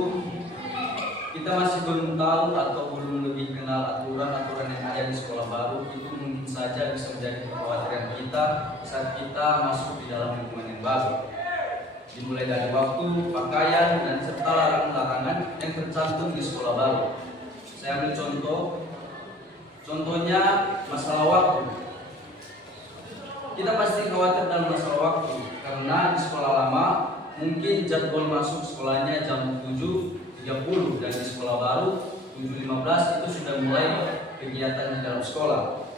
kita masih belum tahu atau belum lebih kenal aturan-aturan yang ada di sekolah baru. Itu mungkin saja bisa menjadi kekhawatiran kita saat kita masuk di dalam lingkungan yang baru. Dimulai dari waktu, pakaian, dan serta larangan-larangan yang tercantum di sekolah baru. Saya ambil contoh. Contohnya masalah waktu. Kita pasti khawatir dalam masalah waktu karena di sekolah lama mungkin jadwal masuk sekolahnya jam 7.30 dan di sekolah baru 7.15 itu sudah mulai kegiatan di dalam sekolah.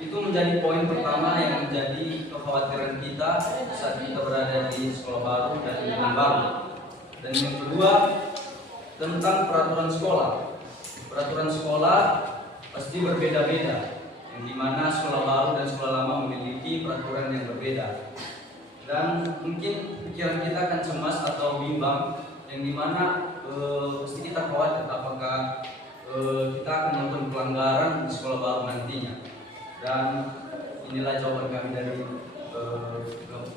Itu menjadi poin pertama yang menjadi kekhawatiran kita saat kita berada di sekolah baru dan lingkungan baru. Dan yang kedua tentang peraturan sekolah. Peraturan sekolah pasti berbeda-beda. yang dimana sekolah baru dan sekolah lama memiliki peraturan yang berbeda. Dan mungkin pikiran kita akan cemas atau bimbang, yang dimana pasti kita khawatir apakah kita akan melakukan pelanggaran di sekolah baru nantinya. Dan inilah jawaban kami dari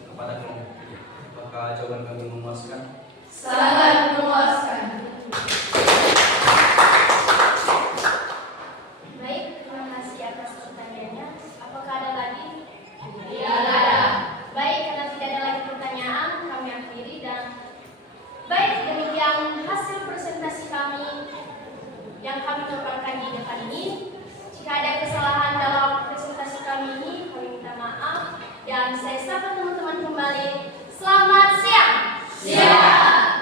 kepada kelompok 3. Apakah jawaban kami memuaskan? Sangat memuaskan. Baik, terima kasih atas pertanyaannya. Apakah ada lagi? Tidak ada. Baik, karena tidak ada lagi pertanyaan, kami akhiri dan baik, demikian hasil presentasi kami yang kami paparkan di depan ini. Jika ada kesalahan dalam presentasi kami ini, kami minta maaf dan saya sapa teman-teman kembali. Selamat siang. Siang.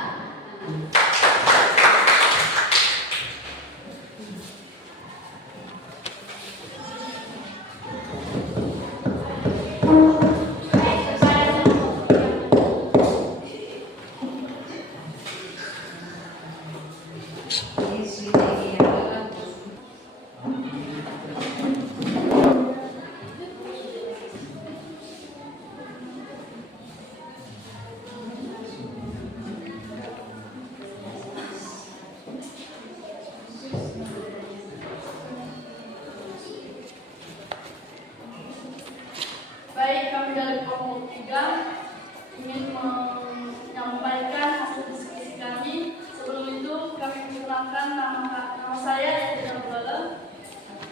Baik, kami dari kelompok 3 ingin menyampaikan hasil diskusi kami. Sebelum itu kami perkenalkan nama saya yang tidak bergala.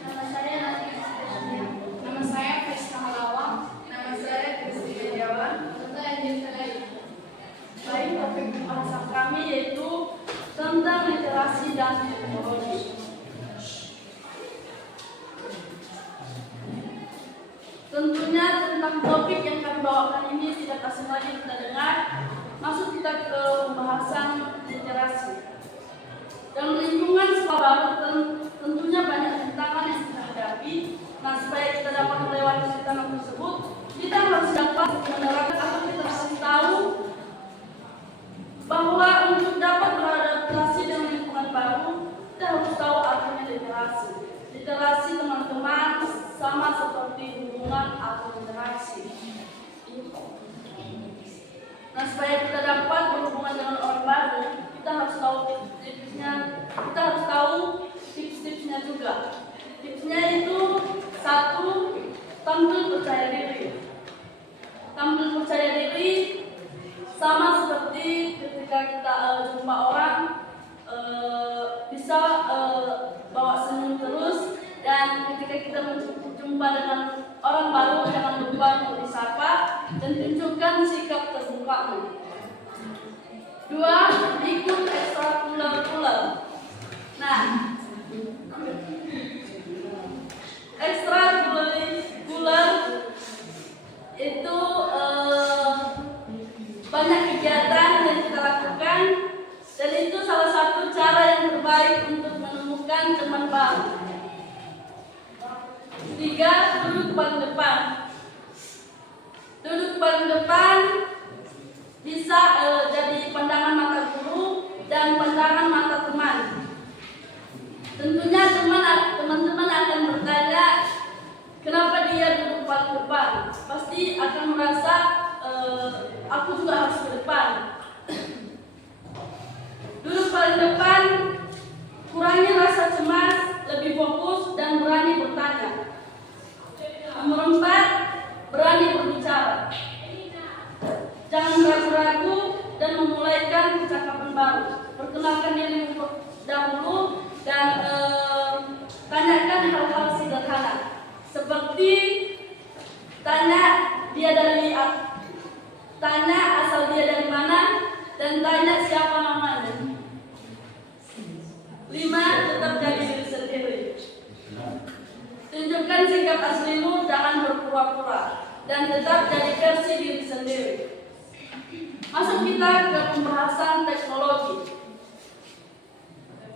Nama saya Nadia. Nama saya Friska Halawang. Nama saya Kristi Setiawan. Baik, topik pembahasan kami yaitu tentang literasi dan teknologi. Tentunya tentang topik yang kami bawakan ini tidak asing lagi kita dengar. Masuk kita ke pembahasan literasi. Dalam lingkungan sekolah baru tentunya banyak tantangan yang kita hadapi. Nah, supaya kita dapat melewati tantangan tersebut, kita harus dapat menerapkan atau kita harus tahu bahwa untuk dapat beradaptasi dengan lingkungan baru, kita harus tahu artinya literasi. Literasi teman-teman sama seperti hubungan atau interaksi. Nah, supaya kita dapat berhubungan dengan orang baru, kita harus tahu tipsnya. Kita harus tahu tips-tipsnya juga. Tipsnya itu 1, tampil percaya diri. Tampil percaya diri sama seperti ketika kita jumpa orang, bisa bawa senyum terus, dan ketika kita jumpa dengan orang baru jangan lupa untuk disapa dan tunjukkan sikap terbukamu. 2, ikut ekstrakurikuler. Nah, ekstrakurikuler itu banyak kegiatan yang kita lakukan, dan itu salah satu cara yang terbaik untuk menemukan teman baru. 3, duduk paling depan. Duduk paling depan bisa jadi pandangan mata guru dan pandangan mata teman. Tentunya teman-teman akan bertanya kenapa dia duduk paling depan. Pasti akan merasa aku juga harus ke depan. Duduk paling depan, kurangi rasa cemas, lebih fokus dan berani bertanya. Nomor 4, berani berbicara. Jangan ragu-ragu dan memulaikan percakapan baru. Perkenalkan dirimu dahulu dan tanyakan hal-hal sederhana seperti tanya asal dia dari mana dan tanya siapa namanya. 5, tetap jadi diri sendiri. Tunjukkan sikap aslimu, jangan berpura-pura, dan tetap jadi versi diri sendiri. Masuk kita ke pembahasan teknologi.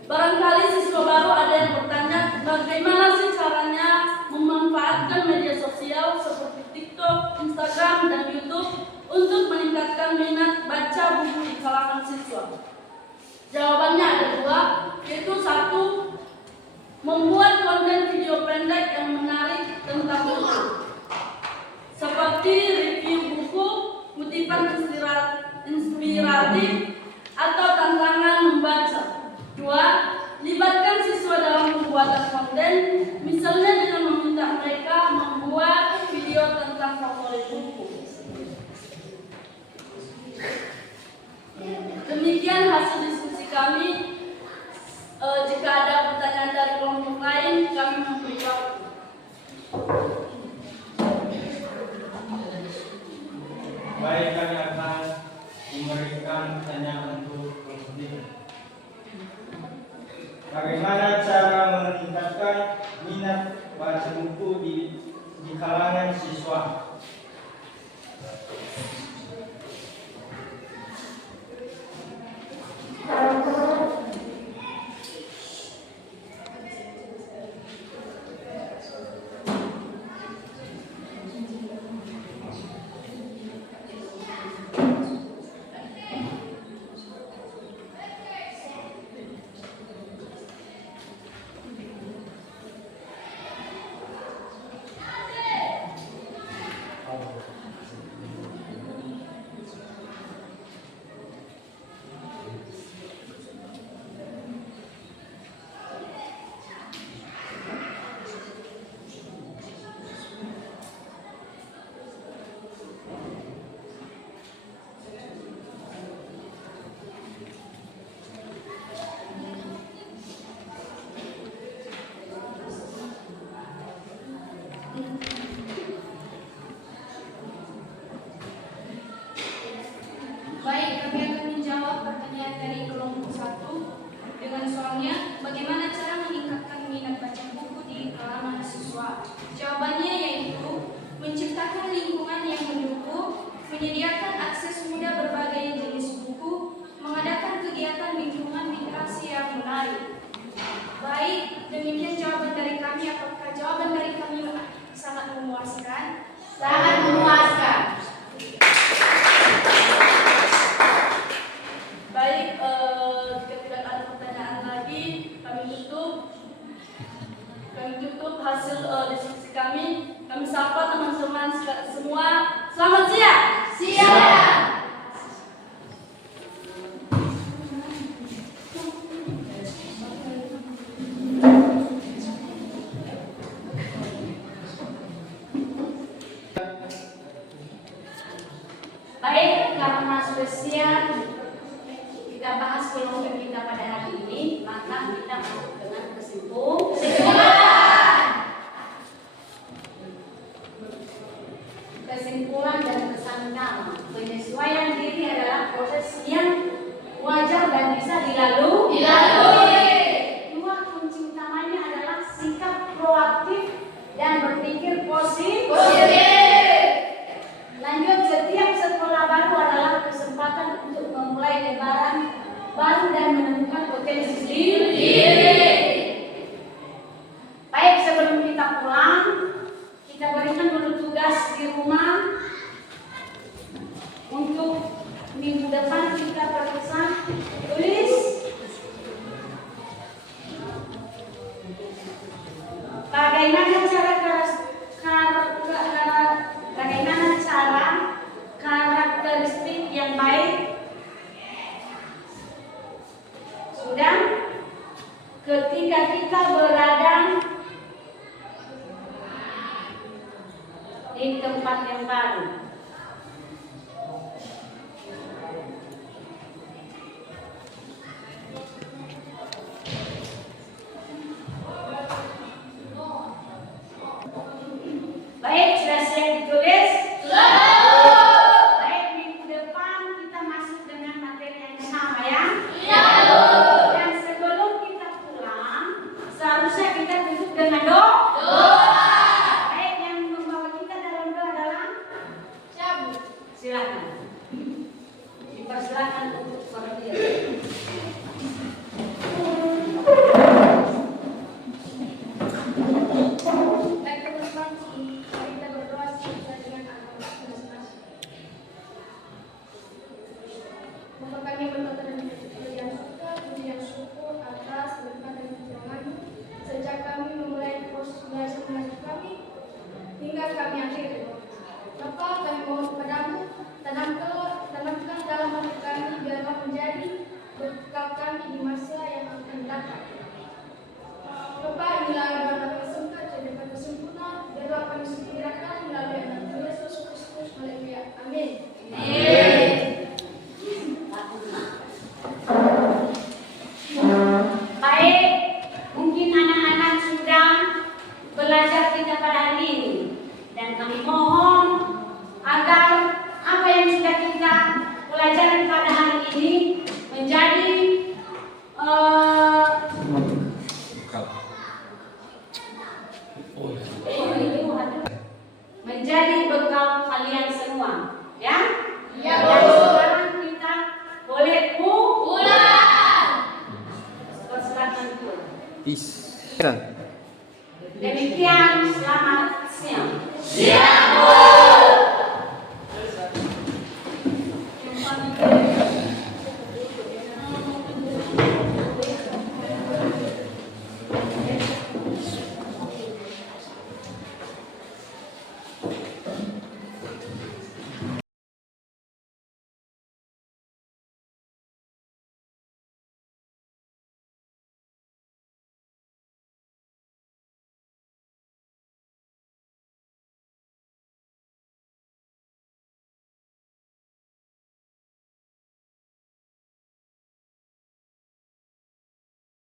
Barangkali siswa baru ada yang bertanya, bagaimana sih caranya memanfaatkan media sosial seperti TikTok, Instagram, dan YouTube untuk meningkatkan minat baca buku di kalangan siswa? Jawabannya ada 2, yaitu 1, membuat konten video pendek yang menarik misalnya dengan meminta mereka membuat video tentang favorit buku. Demikian hasil diskusi kami. Jika ada pertanyaan dari kelompok lain, kami memberi waktu. Baik, kami akan memberikan pertanyaan untuk kelompok ini. Bagaimana cara meningkatkan minat baca buku di kalangan siswa? Baik, kami akan menjawab pertanyaan dari kelompok 1 dengan soalnya bagaimana cara meningkatkan minat baca buku di kalangan siswa. Jawabannya yaitu menciptakan lingkungan yang mendukung, menyediakan akses mudah berbagai jenis buku, mengadakan kegiatan lingkungan literasi yang menarik. Baik, demikian jawaban dari kami. Apakah jawaban dari kami sangat memuaskan? Sangat memuaskan. Baik, jika tidak ada pertanyaan lagi, kami tutup hasil diskusi kami. Kami sapa teman-teman semua. Selamat siang. Siap. Baik, karena sudah siap kita bahas kelompok kita pada hari ini, maka kita masuk dengan kesimpulan dan kesan utama. Penyesuaian diri adalah proses yang wajar dan bisa dilalui. Dua, kunci utamanya adalah sikap proaktif dan berpikir positif. Lanjut, setiap sekolah baru adalah kesempatan untuk memulai lembaran baru dan menemukan potensi diri. Baik, sebelum kita pulang, kita berikan dulu tugas di rumah. Untuk minggu depan kita periksa tulis bagaimana cara karakteristik yang baik. Sudah, ketika kita berada di tempat yang baru. Baik, sudah siap ditulis? Baik, minggu depan kita masuk dengan materi yang sama ya? Dan sebelum kita pulang, seharusnya kita tutup dengan doa. Baik, yang membawa kita dalam doa adalah cabut. Silakan. Dipersilakan untuk berdiri. Baik teman-teman, mari kita berdoa sesuai dengan agama masing-masing. Bapa kami yang berkata dan yang suka, puji yang syukur atas berkat dan pertolongan-Mu. Sejak kami memulai proses belajar mengajar kami hingga kami akhiri. Bapa, kami mohon kepadamu, tanamkan dalam hati kami biarlah menjadi bekal kami di masa yang akan datang. Bapa, inilah doa eh, menjadi bekal kalian semua, ya? Ya, Dan Bu. sekarang kita boleh Pulang. persilakan pulang. Demikian, selamat siang. Siap, Bu.